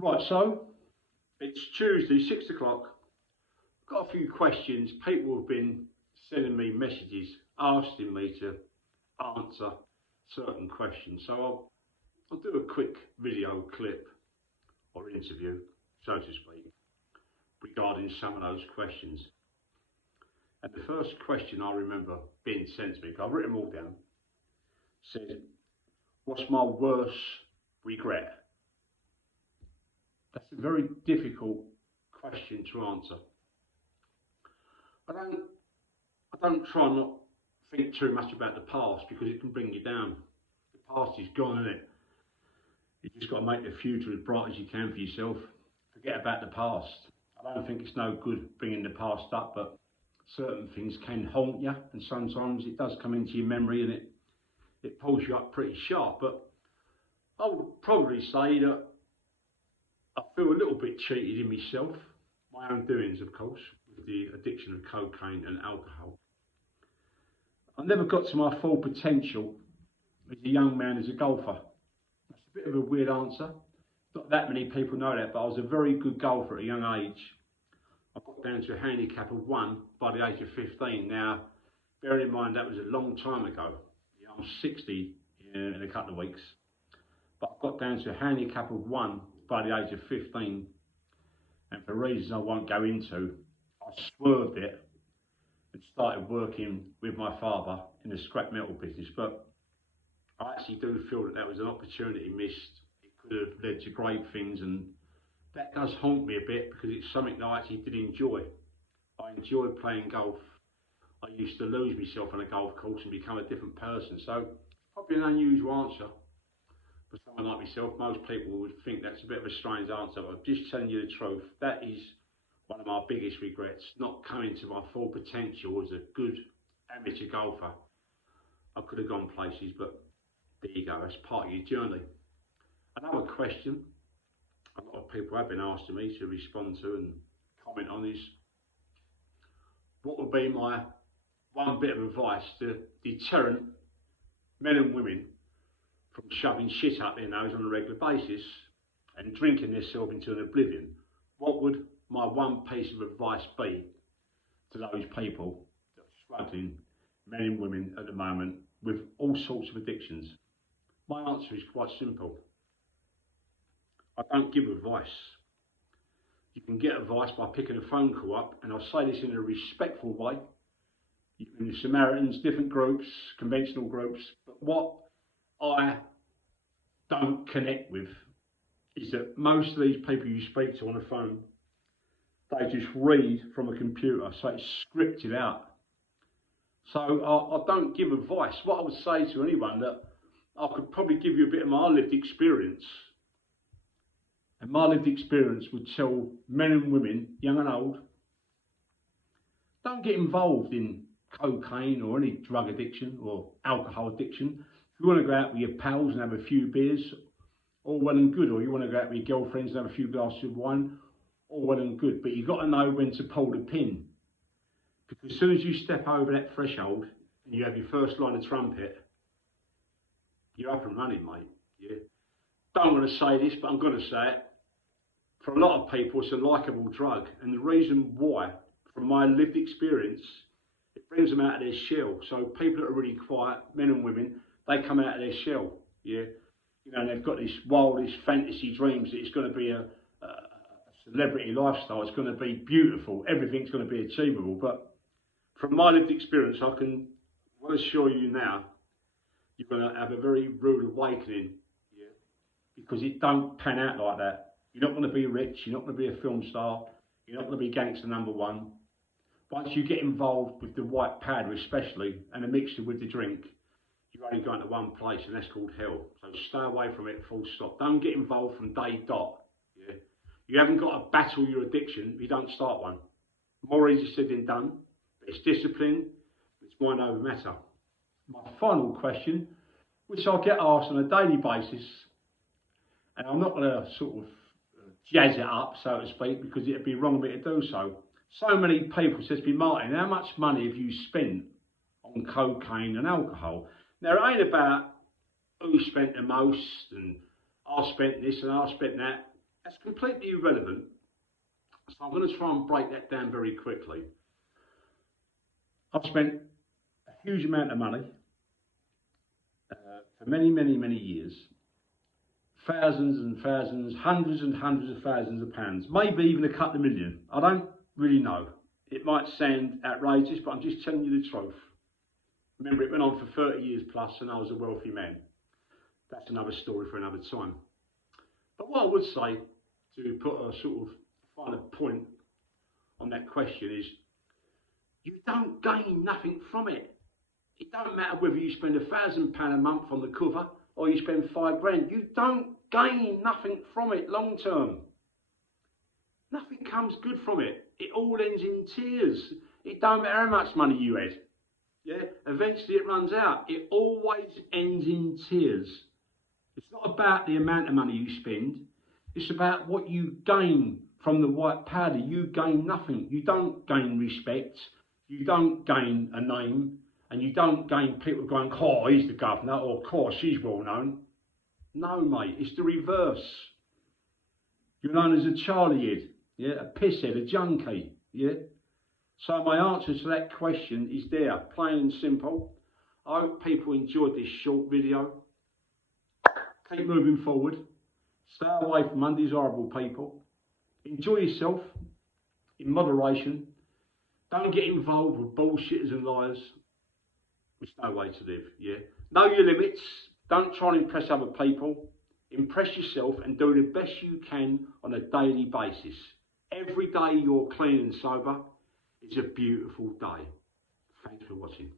Right, so it's Tuesday, 6 o'clock. Got a few questions. People have been sending me messages asking me to answer certain questions. So I'll do a quick video clip or interview, so to speak, regarding some of those questions. And the first question I remember being sent to me, because I've written them all down, said, "What's my worst regret?" That's a very difficult question to answer. I don't try and not think too much about the past because it can bring you down. The past is gone, isn't it? You just got to make the future as bright as you can for yourself. Forget about the past. I don't think it's no good bringing the past up, but certain things can haunt you, and sometimes it does come into your memory and it pulls you up pretty sharp. But I would probably say that I feel a little bit cheated in myself, my own doings, of course, with the addiction of cocaine and alcohol. I never got to my full potential as a young man, as a golfer. That's a bit of a weird answer. Not that many people know that, but I was a very good golfer at a young age. I got down to a handicap of 1 by the age of 15. Now, bearing in mind that was a long time ago. Yeah, I'm 60 in a couple of weeks. But I got down to a handicap of 1 by the age of 15. And for reasons I won't go into, I swerved it and started working with my father in the scrap metal business. But I actually do feel that was an opportunity missed. It could have led to great things, and that does haunt me a bit because it's something that I actually did enjoy. I enjoyed playing golf. I used to lose myself on a golf course and become a different person. So probably an unusual answer for someone like myself. Most people would think that's a bit of a strange answer, but I'm just telling you the truth. That is one of my biggest regrets, not coming to my full potential as a good amateur golfer. I could have gone places, but there you go, that's part of your journey. Another question a lot of people have been asking me to respond to and comment on is, what would be my one bit of advice to deterrent men and women from shoving shit up their nose on a regular basis and drinking themselves into an oblivion? What would my one piece of advice be to those people that are struggling, men and women at the moment, with all sorts of addictions? My answer is quite simple. I don't give advice. You can get advice by picking a phone call up, and I'll say this in a respectful way. You can Samaritans, different groups, conventional groups, but what I don't connect with is that most of these people you speak to on the phone, they just read from a computer, so it's scripted out. So I don't give advice. What I would say to anyone, that I could probably give you a bit of my lived experience. And my lived experience would tell men and women, young and old, don't get involved in cocaine or any drug addiction or alcohol addiction. If you want to go out with your pals and have a few beers, all well and good. Or you want to go out with your girlfriends and have a few glasses of wine, all well and good. But you've got to know when to pull the pin. Because as soon as you step over that threshold and you have your first line of trumpet, you're up and running, mate. Yeah. Don't want to say this, but I'm going to say it. For a lot of people, it's a likeable drug. And the reason why, from my lived experience, it brings them out of their shell. So people that are really quiet, men and women, they come out of their shell. Yeah. You know, and they've got this wildest fantasy dreams that it's going to be a celebrity lifestyle. It's going to be beautiful. Everything's going to be achievable. But from my lived experience, I can well assure you now, you're going to have a very rude awakening. Yeah. Because it don't pan out like that. You're not going to be rich, you're not going to be a film star, you're not going to be gangster #1. Once you get involved with the white powder especially, and a mixture with the drink, you're only going to one place, and that's called hell. So stay away from it, full stop. Don't get involved from day dot. Yeah? You haven't got to battle your addiction if you don't start one. More easy said than done, but it's discipline, it's mind over matter. My final question, which I get asked on a daily basis, and I'm not going to sort of jazz it up, so to speak, because it'd be wrong of me to do so. So many people says to me, "Martin, how much money have you spent on cocaine and alcohol?" Now, it ain't about who spent the most and I spent this and I spent that. That's completely irrelevant. So I'm going to try and break that down very quickly. I've spent a huge amount of money for many, many, many years. Thousands and thousands, hundreds and hundreds of thousands of pounds, maybe even a couple of million. I don't really know. It might sound outrageous, but I'm just telling you the truth. Remember, it went on for 30 years plus and I was a wealthy man. That's another story for another time. But what I would say, to put a sort of final point on that question, is you don't gain nothing from it. It don't matter whether you spend £1,000 a month on the cover or you spend £5 grand. You don't gain nothing from it long term. Nothing comes good from it. It all ends in tears. It don't matter how much money you had. Yeah, eventually it runs out. It always ends in tears. It's not about the amount of money you spend. It's about what you gain from the white powder. You gain nothing. You don't gain respect. You don't gain a name. And you don't gain people going, oh, he's the governor, or of course, she's well known. No, mate, it's the reverse. You're known as a Charlie head, yeah, a pisshead, a junkie, yeah. So my answer to that question is there, plain and simple. I hope people enjoyed this short video. Keep moving forward. Stay away from undesirable people. Enjoy yourself in moderation. Don't get involved with bullshitters and liars. It's no way to live, yeah. Know your limits. Don't try and impress other people. Impress yourself and do the best you can on a daily basis. Every day you're clean and sober is a beautiful day. Thanks for watching.